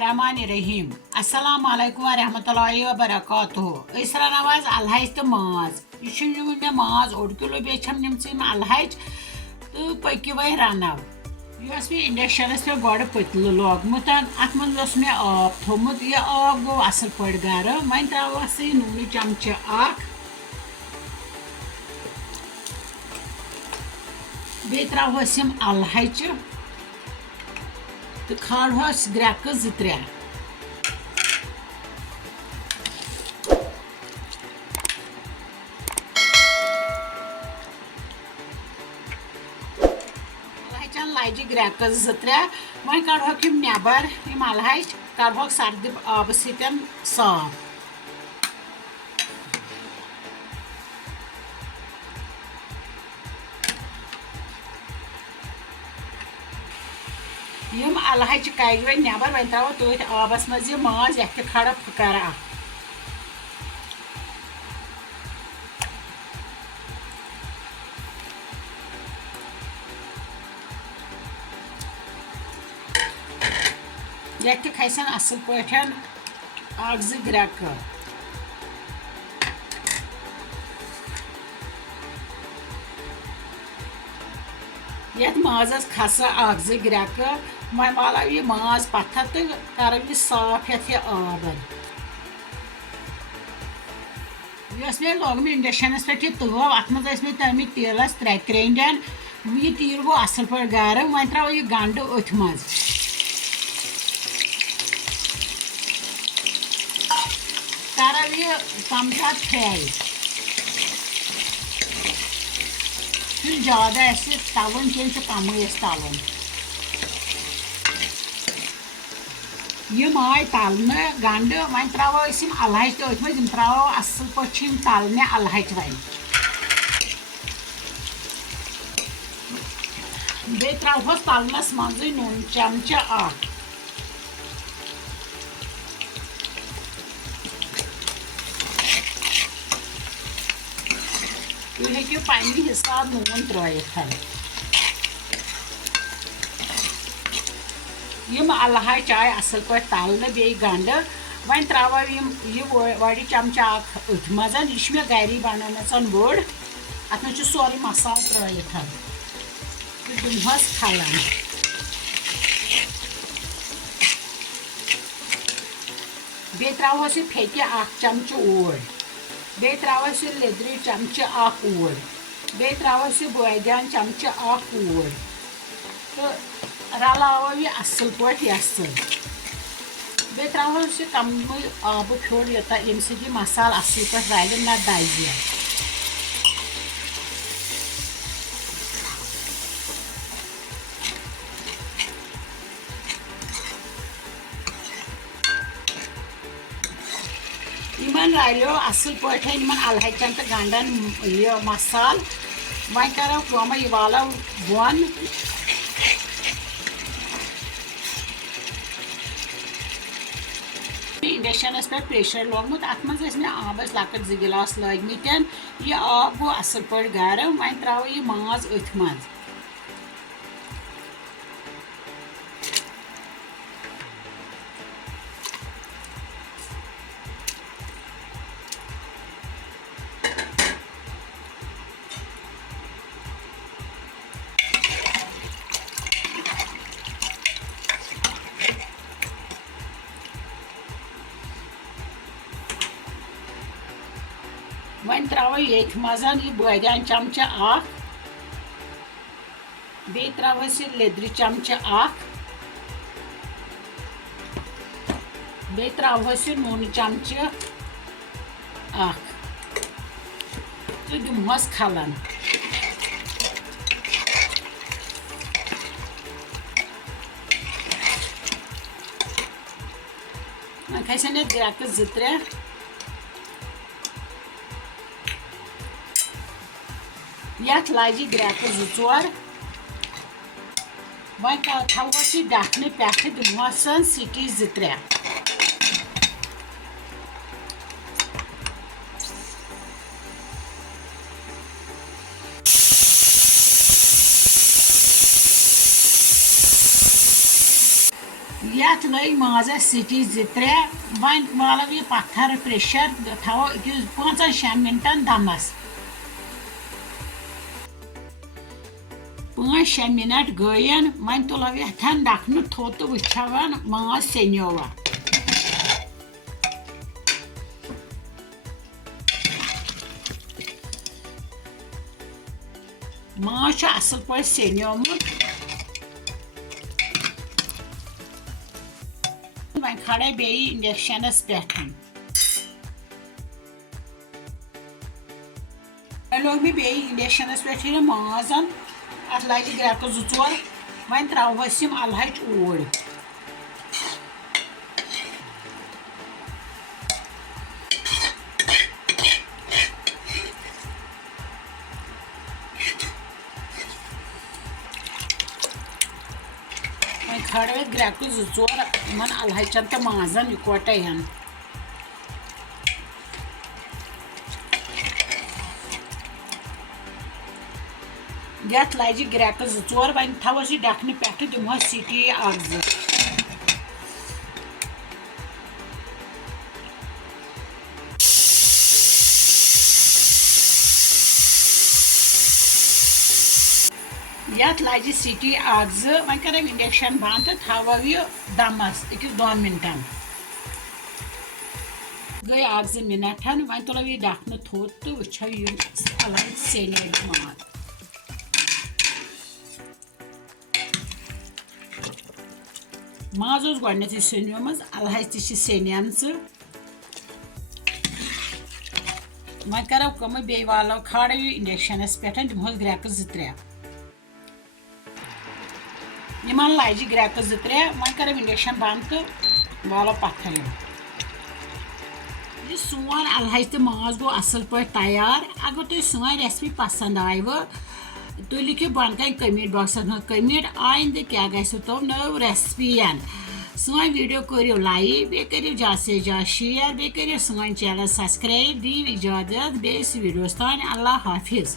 बिस्मिल्लाहिर्रहमानिर्रहीम अस्सलाम वालेकुम व रहमतुल्लाहि व बरकातुहू इस रनवाज अलहज तो माज यह मे माज 1 किलो बे निम अलहज तो पकि वह रनव यह मे इंडक्शनस पे गो पतल लोगमुत अत मज मे आब थोमुत यह आब गो असल पे गर्म वन त्रोस नून चमचे बे त्रोस अलहच तो खाड़ोस ग्रेक 2-3 लज ग्रेक 2-3 वह कड़ोक नबर अलहच करोक सर्द आब साफ यम अलहच कग वे नबर वन त्रो तथ आबस मज माज यह खड़ा फकर यह खसन असल पे 1-2 ग्रेक ये माजस खस 1-2 ग्रेक वह वालो यह माज पत्थर तो करो यह साफ ये आब मे लोग इंडक्शनस पे तव अत मज मे तमिक तेलस 3 क्रेंडन यह तेल गो असल पे गर्म वह त्रो यह गंड अथ मज करो यह तमसा फ्राई ज़्यादा तलन कम तलन यम आय तलने गंड वन त्रो अलहच तो अथ मज त्रो असल पे तलने अलहच वन बे त्रोस तलनस मज नून चमचे तुम हेकु पन्ने हिसाब नून त्रित यम अलहच आय असल पे तलने बे गंड वन त्रो यह वड़ी चमचे अथ मज यह मे गरी बन बोड़ अत मे सोरे मसाल त्रित तो दिमहस खलन बे त्रोस यह फेति 1 चमचे ओर बे त्रोस यह लेदरि चमचे ओर बे त्रोस यह बदियान चमचे ओर तो रलाव यह असल पे यस बे त्रोस यह कम आब फ्योर ये सह मसाल असल पे रल ना दज इन रलो असल पे अलहचन तो गंडन यह मसाल वह करो कम यह वालो बोन इंडक्शनस पे प्रेशर लोगमुत अत मज मे आबस लकट 2 गिलास लगित यह आब गो असल पे गर्म वह त्रो यह माज अथ मज वन त्रो ये मज यह बदियान चमचे बे त्रोस यह लेदरि चमचे बे त्रोस यह नून चमचे तो दिमहस खलन खसन ग्रेक 2-3 यथ लज ग्रेक 2-4 वह थोस डखने पे दिमहस सीटी 2-3 यथ लग माजस सीटी 2-3 वन वालो यह पत्थर प्रेशर थो 5-6 मिनटन दमस 5-6 मिनट गयन वन तुलो यथन डखन थोत तो वुचान माज सेनियोवा माज असल पे सेनियोमुत वन खड़े बे इंडक्शनस पे लोग मे बे इंडक्शनस पे माजन अत लगे ग्रेक 2-4 वन त्रोहस अल हच ऊर खड़े ग्रेक 2-4 इन अल हचन तो माजन इकवटे यथ लगे ग्रेक 2-4 वन थोस डखन पे दिमो सीटी 1-2 यथ लगे सीटी 1-2 वन कर इंडक्शन बंद तो थो यह दमस 1-2 मिनटन गई 1-2 मिनट वन तुलो यह डखन थोत तो वो अलग सेनियर माज माज गए सेनियोमस अलहज तेनियन वन करो कम बे वालो खाड़ो इंडक्शनस पे दिमो ग्रेक 2-3 इन लगे ग्रेक 2-3 वन करो इंडक्शन बंद तो वालो पत्थर यह सोन अलहज तो माज गो असल पे तैयार अगर तुम सोन रेसिपी पसंद आई तुम लिखो बन कन कमेंट बॉक्स में कमेंट आइंद क्या गो तुम नव रेसिपी सोन वीडियो करो लाइक बे करो ज्यादा से ज्यादा शेयर बे करो सोन चैनल सब्सक्राइब दी इजाजत बेस वीडियोस तान अल्लाह हाफिज।